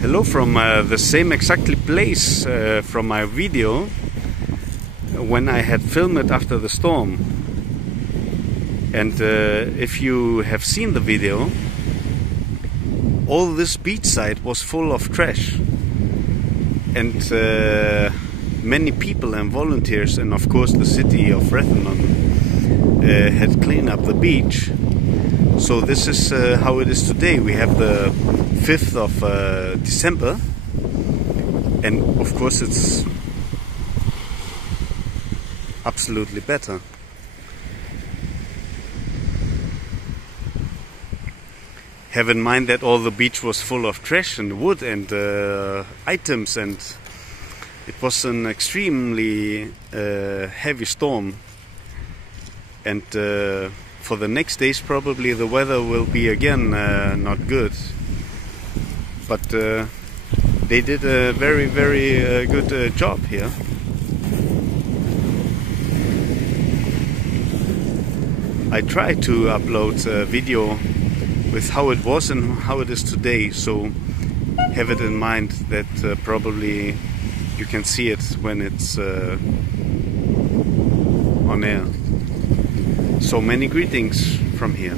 Hello from the same exactly place from my video when I had filmed it after the storm. And if you have seen the video, all this beachside was full of trash. And many people and volunteers, and of course the city of Rethymnon, had cleaned up the beach. So this is how it is today. We have the 5th of December, and of course it's absolutely better. Have in mind that all the beach was full of trash and wood and items, and it was an extremely heavy storm. And for the next days probably the weather will be again not good. But they did a very good job here. I tried to upload a video with how it was and how it is today, so have it in mind that probably you can see it when it's on air. So many greetings from here.